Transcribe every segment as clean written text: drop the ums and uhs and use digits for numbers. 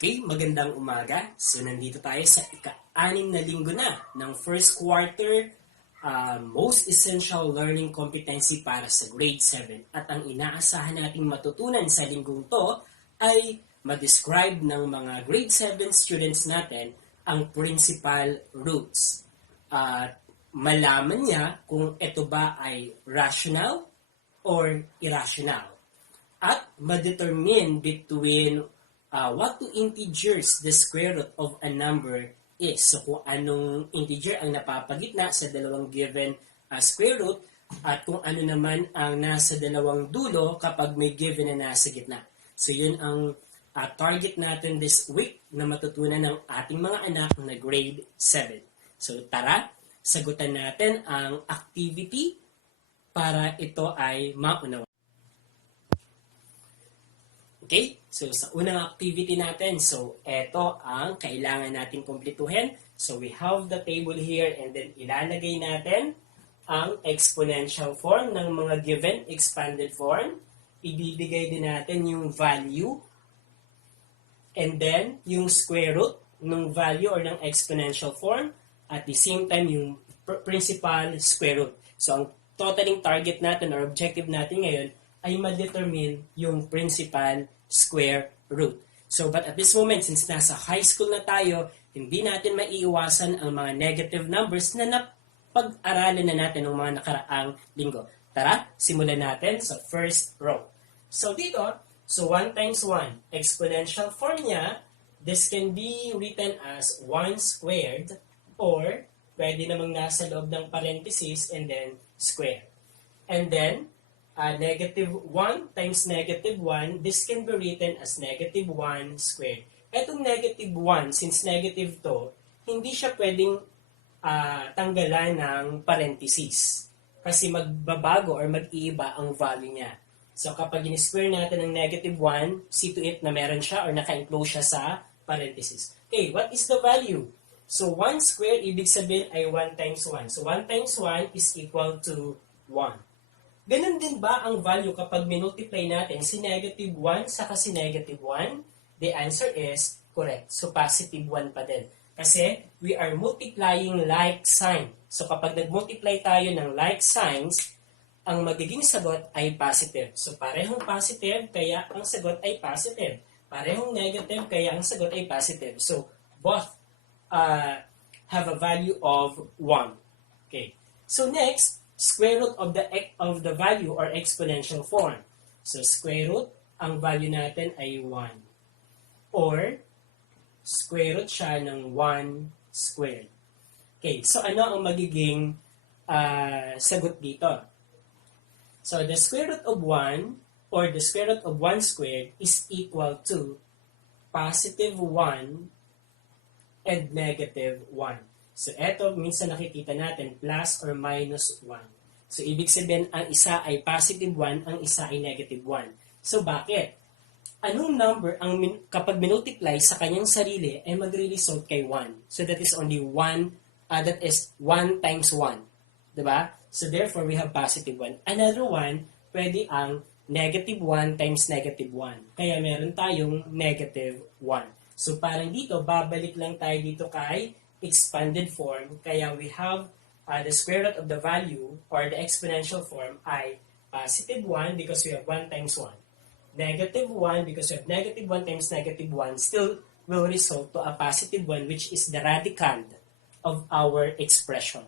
Okay, magandang umaga. So nandito tayo sa ika-6 na linggo na ng first quarter most essential learning competency para sa grade 7. At ang inaasahan nating matutunan sa linggong to ay ma-describe ng mga grade 7 students natin ang principal roots. At malaman niya kung ito ba ay rational or irrational. At ma-determine between what two integers the square root of a number is. So kung anong integer ang napapagitna sa dalawang given square root at kung ano naman ang nasa dalawang dulo kapag may given na nasa gitna. So yun ang target natin this week na matutunan ng ating mga anak na grade 7. So tara, sagutan natin ang activity para ito ay maunawa. Okay? So, sa unang activity natin, so, ito ang kailangan natin kumpletuhin. So, we have the table here and then ilalagay natin ang exponential form ng mga given expanded form. Ibibigay din natin yung value and then yung square root ng value or ng exponential form at the same time yung principal square root. So, ang totaling target natin or objective natin ngayon ay ma-determine yung principal square root. So, but at this moment, since nasa high school na tayo, hindi natin maiiwasan ang mga negative numbers na napag-aralan na natin ng mga nakaraang linggo. Tara, simulan natin sa first row. So, dito, so 1 times 1, exponential form niya, this can be written as 1 squared or pwede namang nasa loob ng parenthesis and then square. And then, negative 1 times negative 1, this can be written as negative 1 squared. Etong negative 1, since negative to, hindi siya pwedeng tanggalan ng parenthesis. Kasi magbabago or mag-iiba ang value niya. So kapag in-square natin ng negative 1, see to it na meron siya or naka-enclose siya sa parenthesis. Okay, what is the value? So 1 squared, ibig sabihin ay 1 times 1. So 1 times 1 is equal to 1. Ganun din ba ang value kapag minultiply natin si negative 1 saka si negative 1? The answer is correct. So positive 1 pa din. Kasi we are multiplying like sign. So kapag nag-multiply tayo ng like signs, ang magiging sagot ay positive. So parehong positive, kaya ang sagot ay positive. Parehong negative, kaya ang sagot ay positive. So both have a value of 1. Okay. So next, square root of the value or exponential form. So square root, ang value natin ay 1. Or square root siya ng 1 squared. Okay, so ano ang magiging sagot dito? So the square root of 1 or the square root of 1 squared is equal to positive 1 and negative 1. So, eto, minsan nakikita natin, plus or minus 1. So, ibig sabihin, ang isa ay positive 1, ang isa ay negative 1. So, bakit? Anong number, kapag minultiply sa kanyang sarili, ay magre-result kay 1. So, that is only 1, that is 1 times 1. Diba? So, therefore, we have positive 1. Another one, pwede ang negative 1 times negative 1. Kaya meron tayong negative 1. So, parang dito, babalik lang tayo dito kay expanded form, kaya we have the square root of the value or the exponential form ay positive 1 because we have 1 times 1. Negative 1 because we have negative 1 times negative 1 still will result to a positive 1 which is the radical of our expression.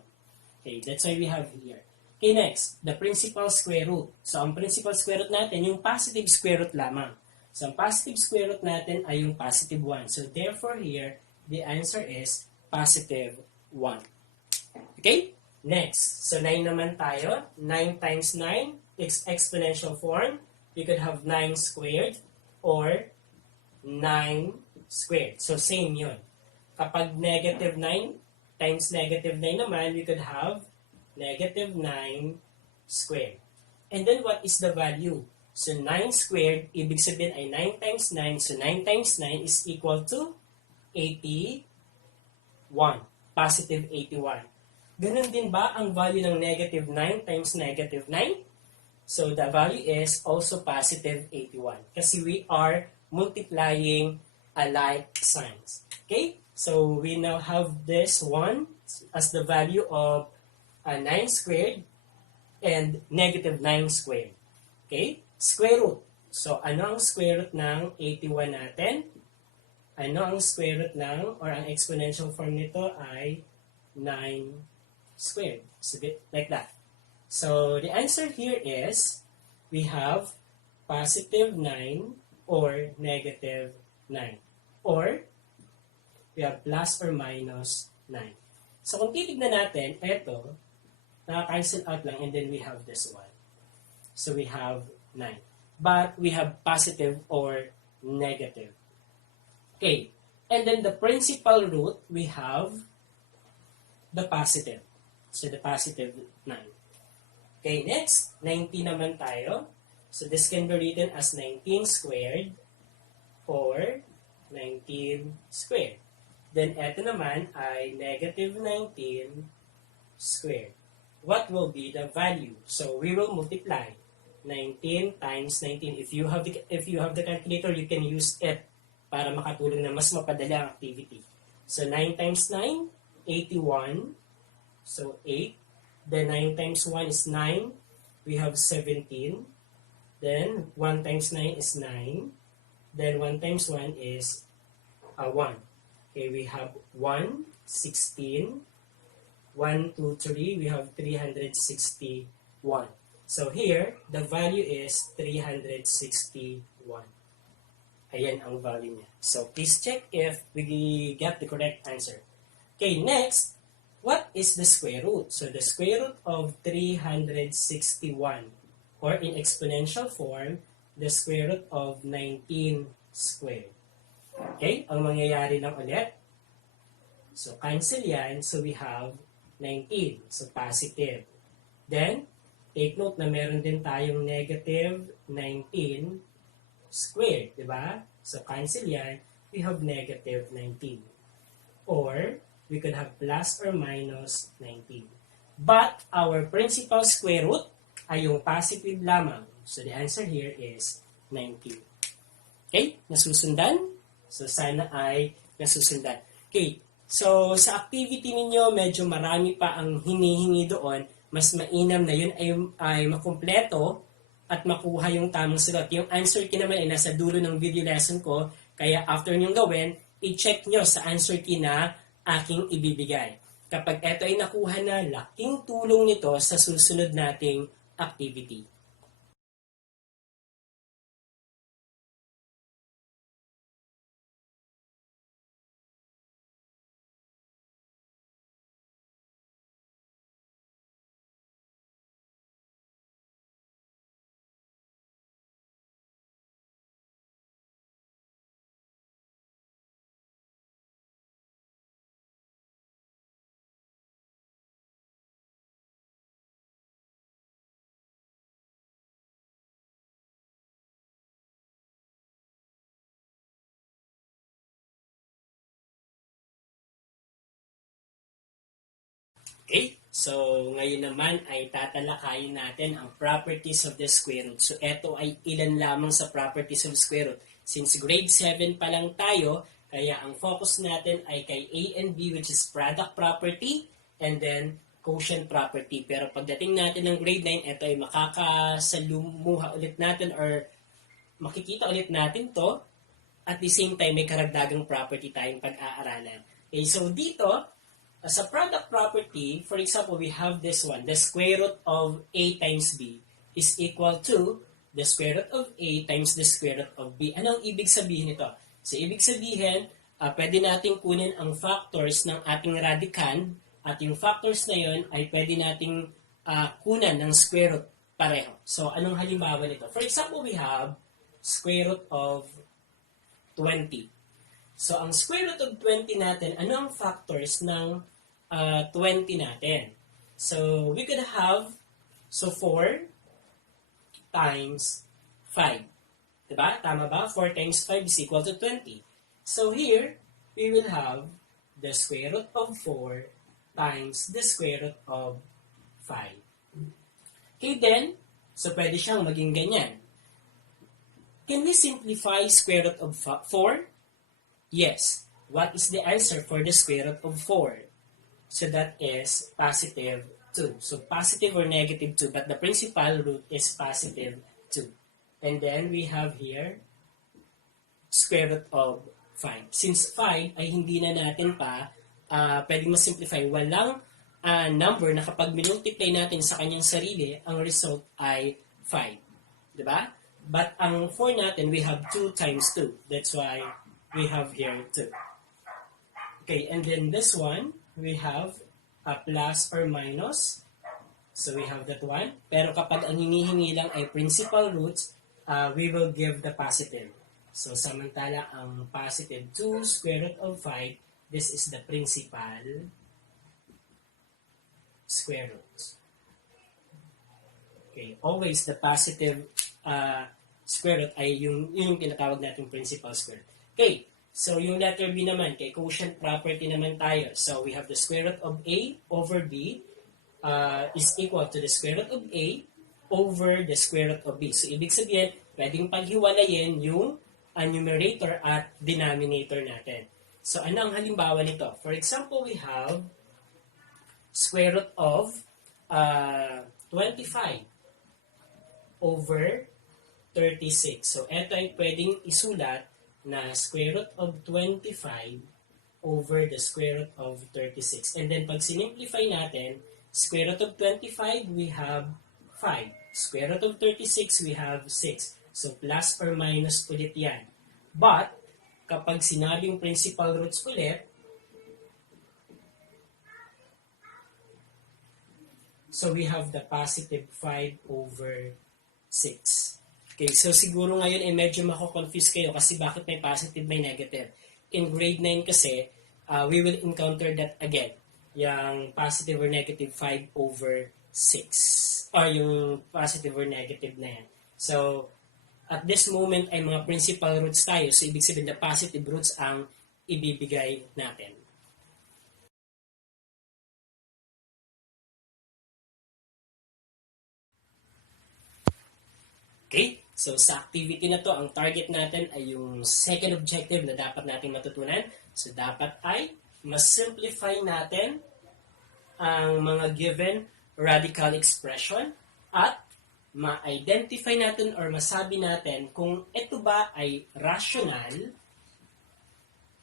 Okay, that's why we have here. Okay, next, the principal square root. So, ang principal square root natin, yung positive square root lamang. So, ang positive square root natin ay yung positive 1. So, therefore here, the answer is positive 1. Okay? Next. So, 9 naman tayo. 9 times 9, exponential form. We could have 9 squared or 9 squared. So, same yun. Kapag negative 9 times negative 9 naman, we could have negative 9 squared. And then, what is the value? So, 9 squared, ibig sabihin ay 9 times 9. So, 9 times 9 is equal to 81. Positive 81. Ganun din ba ang value ng negative 9 times negative 9? So the value is also positive 81. Kasi we are multiplying alike signs. Okay? So we now have this 1 as the value of 9 squared and negative 9 squared. Okay? Square root. So ano ang square root ng 81 natin? Ano ang square root ng, or ang exponential form nito ay 9 squared. So like that. So the answer here is, we have positive 9 or negative 9. Or, we have plus or minus 9. So kung titignan natin, ito, naka-cancel out lang, and then we have this one. So we have 9. But we have positive or negative. Okay. And then the principal root, we have the positive. So the positive 9. Okay, next, 19 naman tayo. So this can be written as 19 squared or 19 squared. Then ito naman ay negative 19 squared. What will be the value? So we will multiply 19 times 19. If you have the calculator, you can use it para makatulong na mas mapadali ang activity. So 9 times 9, 81. So 8. Then 9 times 1 is 9. We have 17. Then 1 times 9 is 9. Then 1 times 1 is 1. Okay, we have 1, 16. 1, 2, 3. We have 361. So here, the value is 361. Ayan ang value niya. So please check if we get the correct answer. Okay, next, what is the square root? So the square root of 361, or in exponential form, the square root of 19 squared. Okay, ang mangyayari lang ulit. So cancel yan. So we have 19. So positive. Then, take note na meron din tayong negative 19 squared, di ba? So cancel yan. We have negative 19. Or, we could have plus or minus 19. But, our principal square root ay yung positive lamang. So, the answer here is 19. Okay? Nasusundan? So, sana ay nasusundan. Okay. So, sa activity ninyo, medyo marami pa ang hinihingi doon. Mas mainam na yun ay makumpleto at makuha yung tamang sagot. Yung answer key naman ay nasa dulo ng video lesson ko. Kaya after nyong gawin, i-check nyo sa answer key na aking ibibigay. Kapag ito ay nakuha na, laking tulong nito sa susunod nating activity. Okay? So, ngayon naman ay tatalakayin natin ang properties of the square root. So, ito ay ilan lamang sa properties of square root. Since grade 7 pa lang tayo, kaya ang focus natin ay kay A and B, which is product property, and then quotient property. Pero pagdating natin ng grade 9, ito ay makakasalumuha ulit natin or makikita ulit natin to. At the same time, may karagdagang property tayong pag-aaralan. Okay, so dito, sa product property, for example, we have this one. The square root of A times B is equal to the square root of A times the square root of B. Anong ibig sabihin nito? So, ibig sabihin, pwede nating kunin ang factors ng ating radicand at yung factors na yon ay pwede nating kunan ng square root pareho. So, anong halimbawa nito? For example, we have square root of 20. So, ang square root of 20 natin, ano ang factors ng 20 natin? So, we could have, 4 times 5. Diba? Tama ba? 4 times 5 is equal to 20. So, here, we will have the square root of 4 times the square root of 5. Okay, then, so pwede siyang maging ganyan. Can we simplify square root of 4? Yes. What is the answer for the square root of 4? So that is positive 2. So positive or negative 2, but the principal root is positive 2. And then we have here square root of 5. Since 5 ay hindi na natin pa pwedeng ma-simplify. Walang number na kapag minultiply natin sa kanyang sarili, ang result ay 5. Diba? But ang 4 natin, we have 2 times 2. That's why we have here 2. Okay, and then this one, we have a plus or minus. So we have that one. Pero kapag ang hinihingi lang ay principal roots, we will give the positive. So samantala ang positive 2 square root of 5, this is the principal square root. Okay, always the positive square root ay yung tinatawag natin principal square root. Okay, so yung letter B naman, kay quotient property naman tayo. So we have the square root of A over B is equal to the square root of A over the square root of B. So ibig sabihin, pwedeng paghiwalayin yung numerator at denominator natin. So ano ang halimbawa nito? For example, we have square root of 25 over 36. So ito ay pwedeng isulat na square root of 25 over the square root of 36. And then pag sinimplify natin, square root of 25, we have 5. Square root of 36, we have 6. So plus or minus ulit yan. But, kapag sinabing principal roots ulit, so we have the positive 5 over 6. Okay, so siguro ngayon ay medyo mako-confuse kayo kasi bakit may positive, may negative. In grade 9 kasi, we will encounter that again. Yung positive or negative 5 over 6. Or yung positive or negative na yan. So, at this moment ay mga principal roots tayo. So, ibig sabihin na positive roots ang ibibigay natin. Okay? So, sa activity na to, ang target natin ay yung second objective na dapat natin matutunan. So, dapat ay mas-simplify natin ang mga given radical expression at ma-identify natin or masabi natin kung ito ba ay rational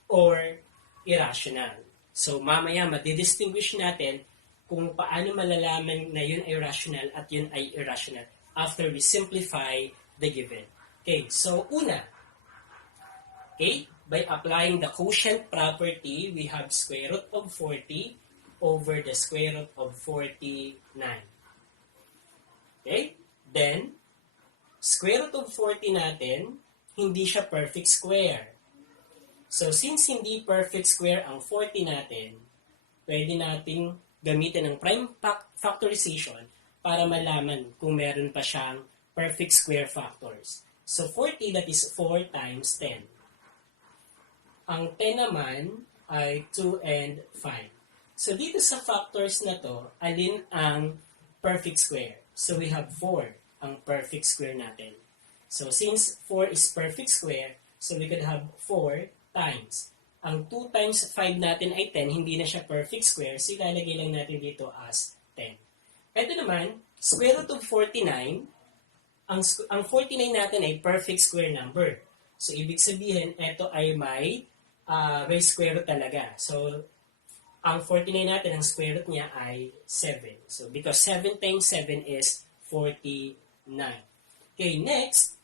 or irrational. So, mamaya madidistinguish natin kung paano malalaman na yun ay rational at yun ay irrational after we simplify the given. Okay, so una, okay, by applying the quotient property, we have square root of 40 over the square root of 49. Okay, then, square root of 40 natin, hindi siya perfect square. So, since hindi perfect square ang 40 natin, pwede nating gamitin ng prime factorization para malaman kung meron pa siyang perfect square factors. So, 40, that is 4 times 10. Ang 10 naman ay 2 and 5. So, dito sa factors na to, alin ang perfect square? So, we have 4 ang perfect square natin. So, since 4 is perfect square, so we could have 4 times. Ang 2 times 5 natin ay 10, hindi na siya perfect square, so ilalagay lang natin dito as 10. Ito naman, square root of 49, ang 49 natin ay perfect square number. So, ibig sabihin, ito ay may square root talaga. So, ang 49 natin, ang square root niya ay 7. So, because 7 times 7 is 49. Okay, next.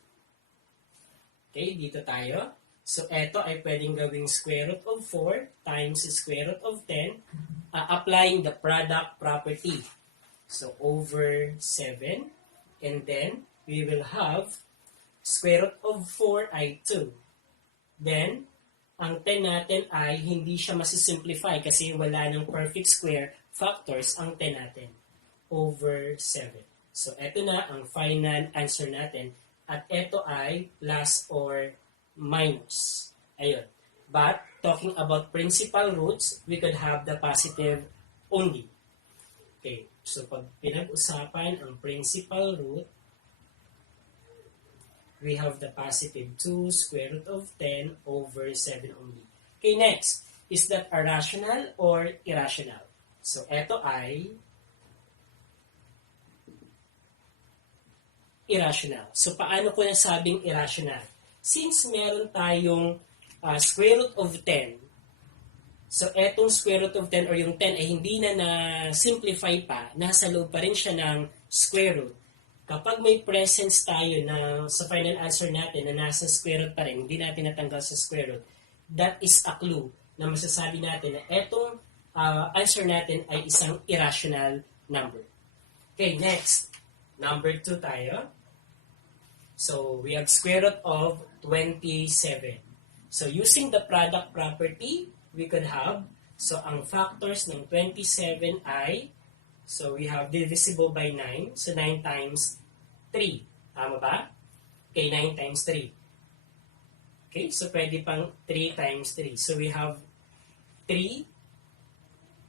Okay, dito tayo. So, ito ay pwedeng gawing square root of 4 times square root of 10, applying the product property. So, over 7. And then, we will have square root of 4 ay 2. Then, ang 10 natin ay hindi siya masisimplify kasi wala ng perfect square factors ang 10 natin. Over 7. So, eto na ang final answer natin. At ito ay plus or minus. Ayun. But, talking about principal roots, we could have the positive only. Okay. So, pag pinag-usapan ang principal root, we have the positive 2 square root of 10 over 7 only. Okay, next. Is that a rational or irrational? So, ito ay irrational. So, paano ko nasabing irrational? Since meron tayong square root of 10, so etong square root of 10 or yung 10 ay hindi na na-simplify pa, nasa loob pa rin siya ng square root. Kapag may presence tayo sa final answer natin na nasa square root pa rin, hindi natin natanggal sa square root, that is a clue na masasabi natin na etong answer natin ay isang irrational number. Okay, next. Number 2 tayo. So, we have square root of 27. So, using the product property, we could have, so ang factors ng 27 ay, so we have divisible by 9. So, 9 times 3. Tama ba? Okay, 9 times 3. Okay, so pwede pang 3 times 3. So, we have 3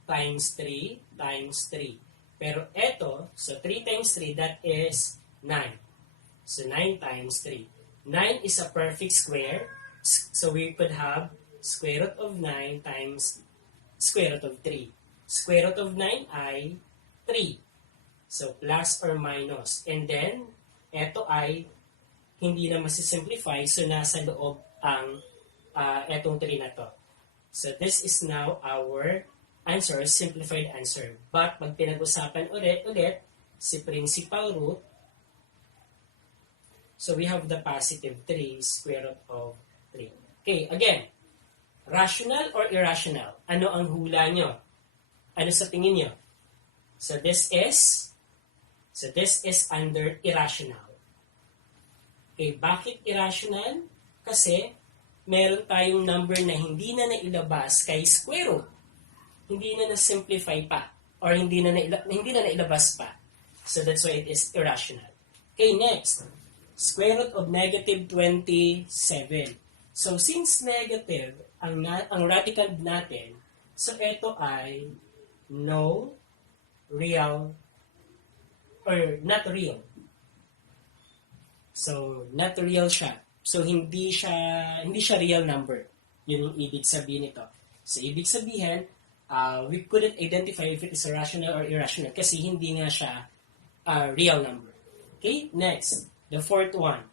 times 3 times 3. Pero eto, so 3 times 3, that is 9. So 9 times 3. 9 is a perfect square. So we could have square root of 9 times square root of 3. Square root of 9 ay 3. So plus or minus. And then, eto ay hindi na masisimplify. So nasa loob ang etong 3 na to. So this is now our answer, simplified answer. But pag pinag-usapan ulit, si principal root, so we have the positive 3 square root of 3. Okay, again, rational or irrational? Ano ang hula nyo? Ano sa tingin nyo? So this is under irrational. Okay, bakit irrational? Kasi meron tayong number na hindi na nailabas kay square root. Hindi na na-simplify pa or hindi na nailabas pa. So that's why it is irrational. Okay, next. Square root of negative 27. So since negative ang radical natin, so ito ay no real or not real. So not real siya. So hindi siya real number. Yun yung ibig sabihin nito. So ibig sabihin, we couldn't identify if it is a rational or irrational kasi hindi nga siya real number. Okay, next, the fourth one.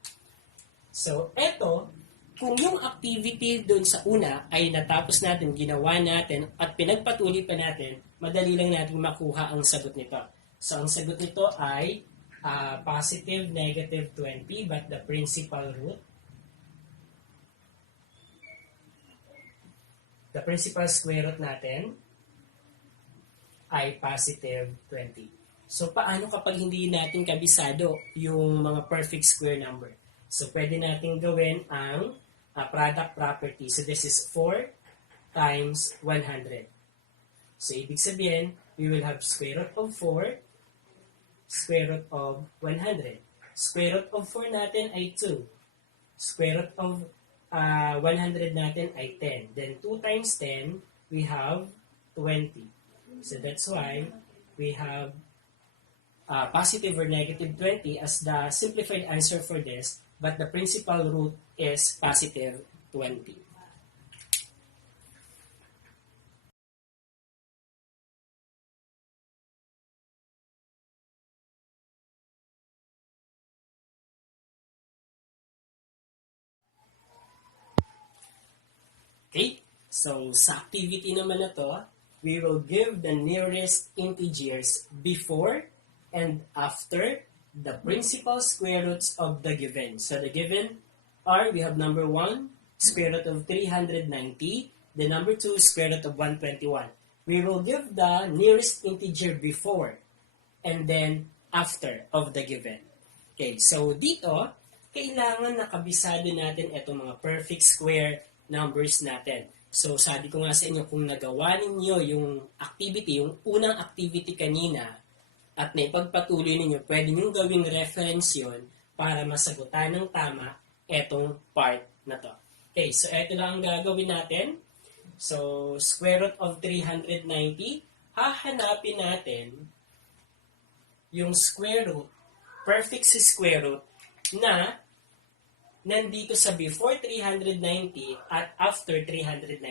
So, eto, kung yung activity dun sa una ay natapos natin, ginawa natin, at pinagpatuloy pa natin, madali lang natin makuha ang sagot nito. So, ang sagot nito ay positive negative 20, but the principal root, the principal square root natin ay positive 20. So, paano kapag hindi natin kabisado yung mga perfect square number? So, pwede natin gawin ang product property. So, this is 4 times 100. So, ibig sabihin, we will have square root of 4, square root of 100. Square root of 4 natin ay 2. Square root of 100 natin ay 10. Then, 2 times 10, we have 20. So that's why we have positive or negative 20 as the simplified answer for this, but the principal root is positive 20. Okay, so sa activity naman na to, we will give the nearest integers before and after the principal square roots of the given. So the given are, we have number 1, square root of 390, the number 2, square root of 121. We will give the nearest integer before and then after of the given. Okay, so dito, kailangan nakabisado natin itong mga perfect square numbers natin. So, sabi ko nga sa inyo, kung nagawa ninyo yung activity, yung unang activity kanina, at naipagpatuloy ninyo, pwede nyo gawing reference yon para masagutan ng tama etong part na to. Okay, so ito lang ang gagawin natin. So, square root of 390, hahanapin natin yung square root, perfect square root, na nandito sa before 390 at after 390.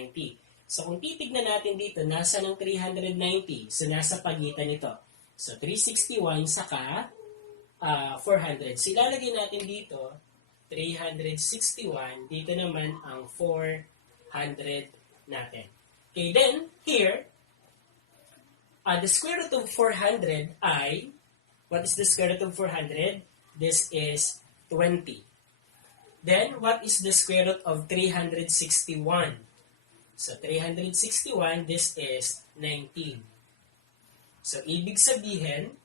So kung titignan natin dito, nasa ng 390? So nasa pagitan nito. So 361 saka 400. So ilalagay natin dito, 361. Dito naman ang 400 natin. Okay, then here, the square root of 400 ay, what is the square root of 400? This is 20. Then, what is the square root of 361? So, 361, this is 19. So, ibig sabihin,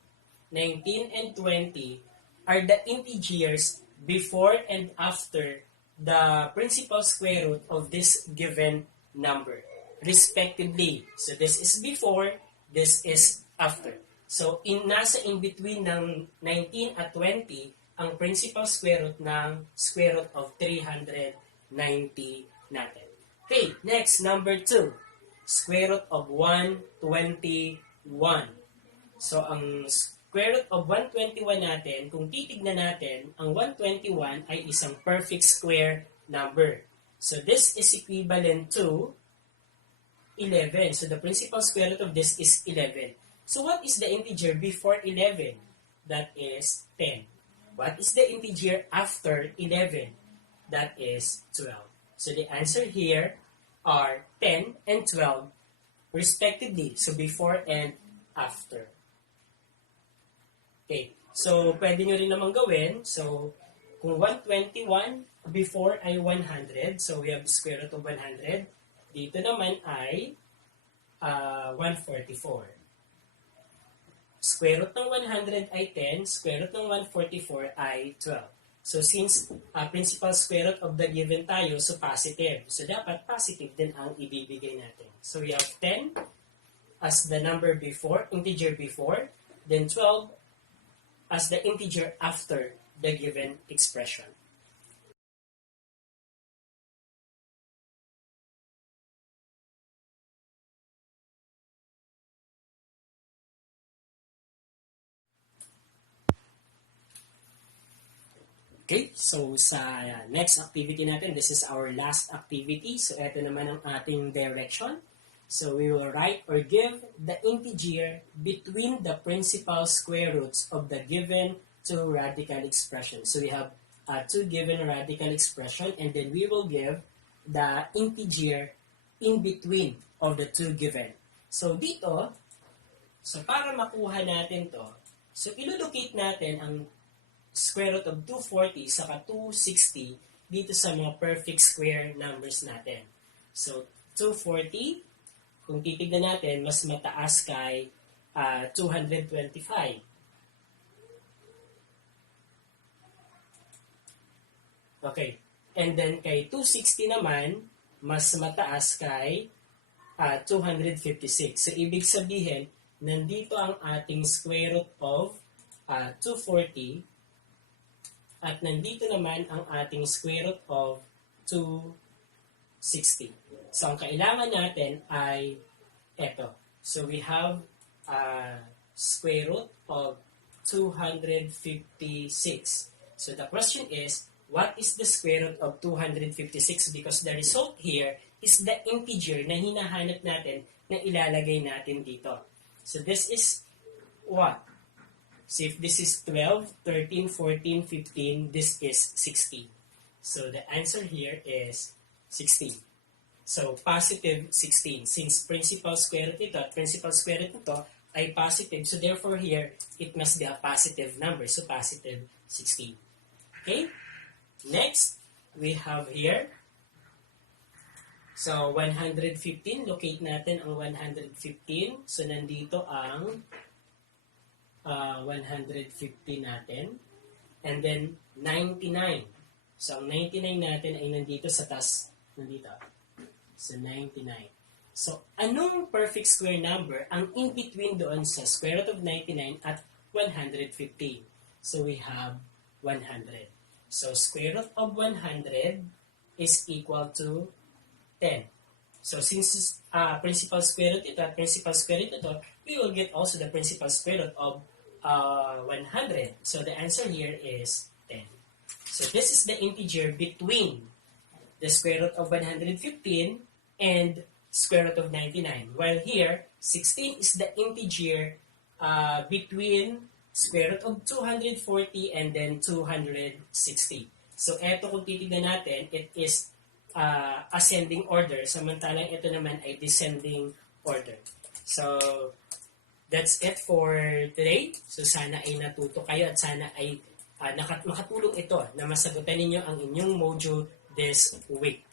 19 and 20 are the integers before and after the principal square root of this given number, respectively. So, this is before, this is after. So, nasa in between ng 19 at 20 ang principal square root ng square root of 390 natin. Okay, next, number 2. Square root of 121. So, ang square root of 121 natin, kung titignan natin, ang 121 ay isang perfect square number. So, this is equivalent to 11. So, the principal square root of this is 11. So, what is the integer before 11? That is 10. What is the integer after 11? That is 12. So, the answer here are 10 and 12 respectively. So, before and after. Okay. So, pwede nyo rin naman gawin. So, kung 121 before ay 100, so we have the square root of 100. Dito naman ay 144. Square root ng 100 ay 10, square root ng 144 ay 12. So since principal square root of the given tayo, so positive. So dapat positive din ang ibibigay natin. So we have 10 as the number before, integer before, then 12 as the integer after the given expression. Okay, so sa next activity natin, this is our last activity. So ito naman ang ating direction. So we will write or give the integer between the principal square roots of the given two radical expressions. So we have two given radical expression and then we will give the integer in between of the two given. So dito, so para makuha natin to, so ilulocate natin ang square root of 240 saka 260 dito sa mga perfect square numbers natin. So, 240, kung titignan natin, mas mataas kay 225. Okay. And then kay 260 naman, mas mataas kay 256. So, ibig sabihin, nandito ang ating square root of 240 at nandito naman ang ating square root of 260. So, ang kailangan natin ay eto. So, we have square root of 256. So, the question is, what is the square root of 256? Because the result here is the integer na hinahanap natin na ilalagay natin dito. So, this is what? So if this is 12, 13, 14, 15, this is 16. So the answer here is 16. So positive 16. Since principal square root ito at principal square root ito ay positive, so therefore here, it must be a positive number. So positive 16. Okay? Next, we have here, so 115, locate natin ang 115. So nandito ang 150 natin. And then, 99. So, ang 99 natin ay nandito sa taas. Nandito. So, 99. So, anong perfect square number ang in between doon sa square root of 99 at 150? So, we have 100. So, square root of 100 is equal to 10. So, since principal square root ito at principal square root ito, we will get also the principal square root of 100. So, the answer here is 10. So this is the integer between the square root of 115 and square root of 99. While here, 16 is the integer between square root of 240 and then 260. So eto kung titignan natin, it is ascending order, samantalang ito naman ay descending order. So that's it for today. So sana ay natuto kayo at sana ay makatulong ito na masagutan ninyo ang inyong module this week.